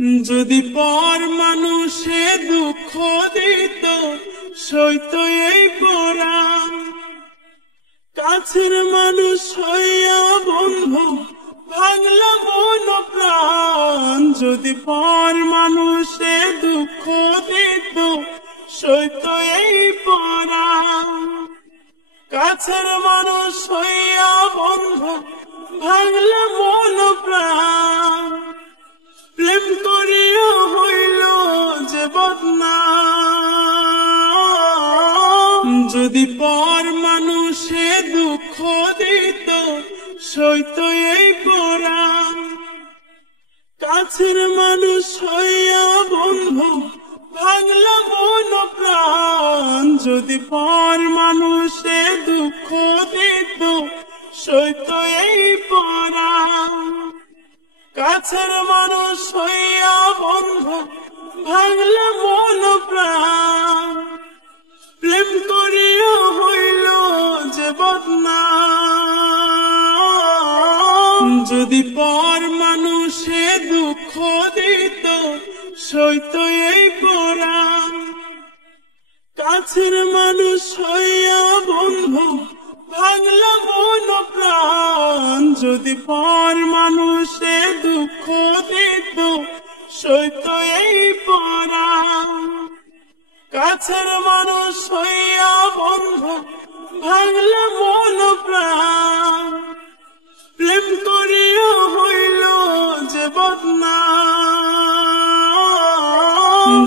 যদি পর মানুষে দুঃখ দিত সইত এই পরাণ, কাছের মানুষ হইয়া বন্ধু ভাঙলা মন প্রাণ। যদি পর মানুষে দুঃখ দিত সইত এই পরাণ, কাছের মানুষ হইয়া বন্ধু ভাঙলা মন প্রাণ। প্রেম করিয়া হইল যে বদনাম, যদি পর মানুষে দুঃখ দিত সইত এই পরাণ, কাছের মানুষ হইয়া বন্ধু ভাঙলা মন প্রাণ। যদি পর মানুষে দুঃখ দিত সইত এই পরাণ, কাছের মানুষ হইয়া বন্ধু ভাঙলা মন প্রাণ। প্রেম করিয়া হইল যে বদনাম, যদি পর মানুষে দুঃখ দিত সইত এই পরাণ, কাছের মানুষ হইয়া বন্ধু ভাঙলা মন প্রাণ। যদি পর মানুষে দুঃখ দিত সইত এই পরাণ, কাছের মানুষ হইয়া বন্ধু ভাঙলা মন প্রাণ। প্রেম করিয়া হইল যে বদনাম,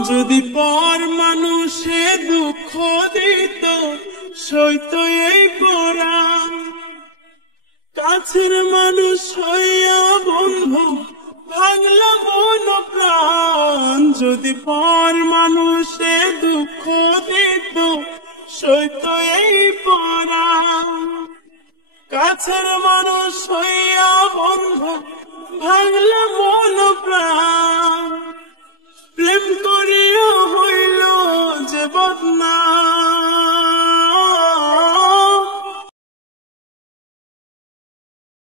যদি পর মানুষে দুঃখ দিত সইত এই পরাণ, কাছের মানুষ হইয়া বন্ধু ভাঙলা মন প্রাণ। যদি পর মানুষে দুঃখ দিত সইত এই পরাণ, কাছের মানুষ হইয়া বন্ধু ভাঙলা মন প্রাণ। প্রেম করিয়া হইল যে বদনাম।